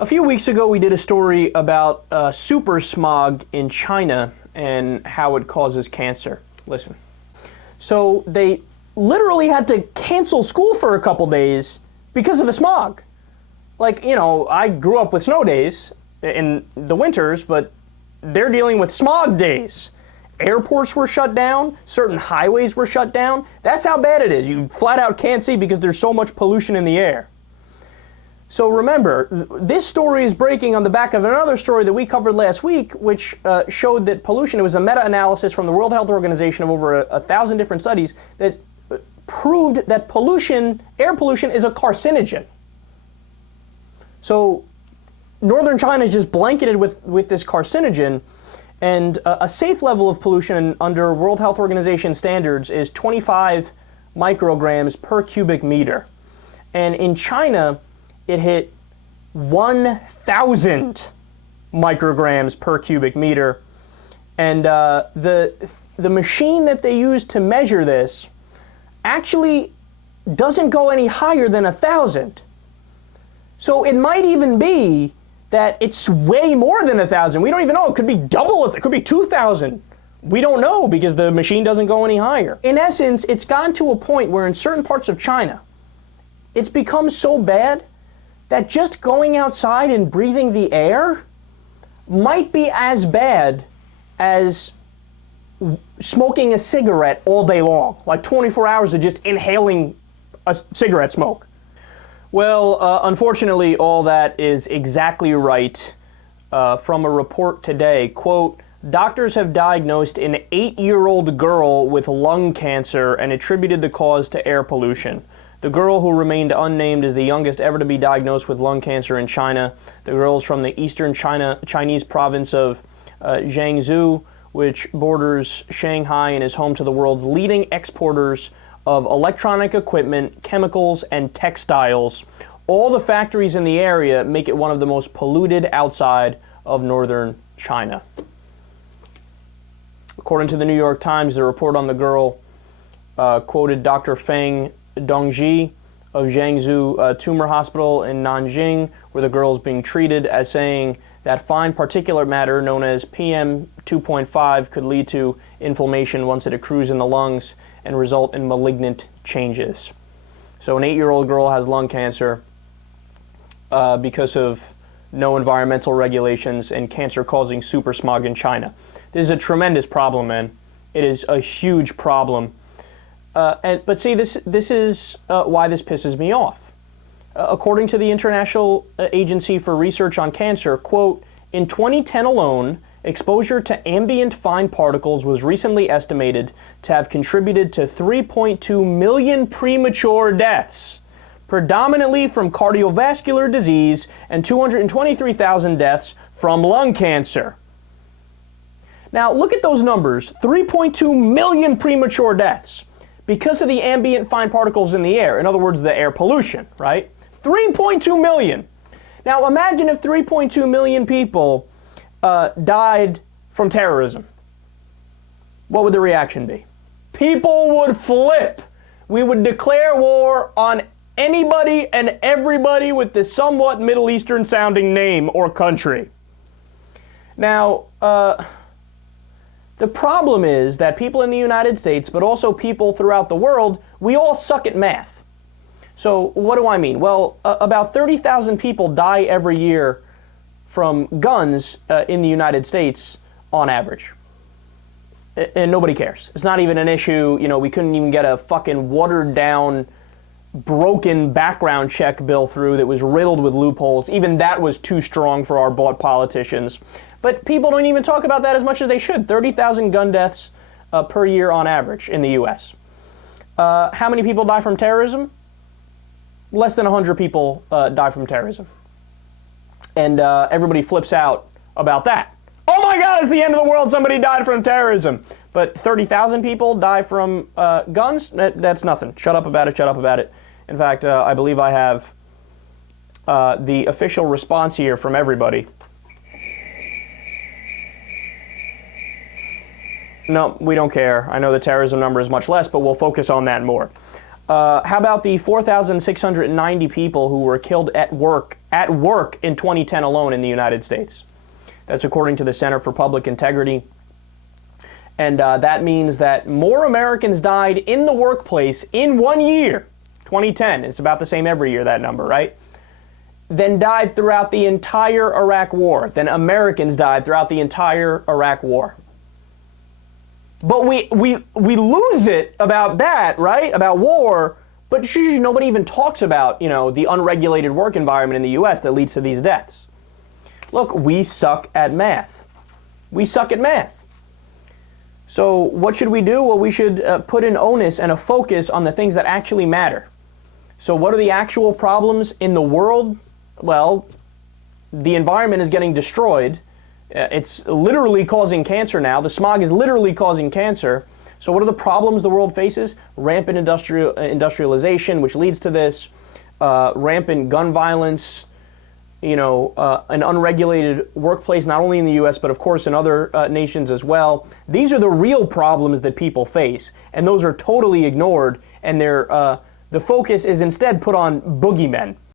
A few weeks ago, we did a story about super smog in China and how it causes cancer. Listen. So they literally had to cancel school for a couple days because of the smog. Like, you know, I grew up with snow days in the winters, but they're dealing with smog days. Airports were shut down, certain highways were shut down. That's how bad it is. You flat out can't see because there's so much pollution in the air. So remember, this story is breaking on the back of another story that we covered last week, which showed that pollution, it was a meta-analysis from the World Health Organization of over 1,000 different studies that proved that pollution, air pollution, is a carcinogen. So northern China is just blanketed with this carcinogen, and a safe level of pollution under World Health Organization standards is 25 micrograms per cubic meter. And in China, it hit 1,000 micrograms per cubic meter. And the machine that they use to measure this actually doesn't go any higher than 1,000. So it might even be that it's way more than 1,000. We don't even know. It could be double. It could be 2,000. We don't know because the machine doesn't go any higher. In essence, it's gotten to a point where in certain parts of China, it's become so bad that just going outside and breathing the air might be as bad as smoking a cigarette all day long, like 24 hours of just inhaling a cigarette smoke. Well, unfortunately, all that is exactly right. From a report today, quote, doctors have diagnosed an 8-year-old girl with lung cancer and attributed the cause to air pollution. The girl, who remained unnamed, is the youngest ever to be diagnosed with lung cancer in China. The girl is from the eastern Chinese province of Jiangsu, which borders Shanghai and is home to the world's leading exporters of electronic equipment, chemicals, and textiles. All the factories in the area make it one of the most polluted outside of northern China. According to the New York Times, the report on the girl quoted Dr. Feng Dongji of Jiangsu Tumor Hospital in Nanjing, where the girl is being treated, as saying that fine particulate matter known as PM2.5 could lead to inflammation once it accrues in the lungs and result in malignant changes. So an 8-year-old girl has lung cancer because of no environmental regulations and cancer-causing super smog in China. This is a tremendous problem, man. It is a huge problem. But see, this is why this pisses me off. According to the International Agency for Research on Cancer, quote, in 2010 alone, exposure to ambient fine particles was recently estimated to have contributed to 3.2 million premature deaths, predominantly from cardiovascular disease, and 223,000 deaths from lung cancer. Now, look at those numbers, 3.2 million premature deaths because of the ambient fine particles in the air. In other words, the air pollution, right? 3.2 million. Now, imagine if 3.2 million people died from terrorism. What would the reaction be? People would flip. We would declare war on anybody and everybody with this somewhat Middle Eastern sounding name or country. Now, the problem is that people in the United States, but also people throughout the world, we all suck at math. So what do I mean? Well, about 30,000 people die every year from guns in the United States on average. And nobody cares. It's not even an issue. You know, we couldn't even get a fucking watered down, broken background check bill through that was riddled with loopholes. Even that was too strong for our bought politicians. But people don't even talk about that as much as they should. 30,000 gun deaths per year on average in the U.S. How many people die from terrorism? Less than 100 people die from terrorism. And everybody flips out about that. Oh my God, it's the end of the world, somebody died from terrorism. But 30,000 people die from guns? That's nothing. Shut up about it, shut up about it. In fact, I believe I have the official response here from everybody. No, we don't care. I know the terrorism number is much less, but we'll focus on that more. How about the 4,690 people who were killed at work in 2010 alone in the United States? That's according to the Center for Public Integrity. And that means that more Americans died in the workplace in 1 year, 2010, it's about the same every year, that number, right? Than died throughout the entire Iraq War, than Americans died throughout the entire Iraq War. But we lose it about that, right? About war, but nobody even talks about, the unregulated work environment in the U.S. that leads to these deaths. Look, we suck at math. We suck at math. So what should we do? Well, we should put an onus and a focus on the things that actually matter. So what are the actual problems in the world? Well, the environment is getting destroyed. It's literally causing cancer now. The smog is literally causing cancer. So what are the problems the world faces? Rampant industrialization, which leads to this, rampant gun violence, an unregulated workplace, not only in the U.S., but of course in other nations as well. These are the real problems that people face, and those are totally ignored, and the focus is instead put on boogeymen.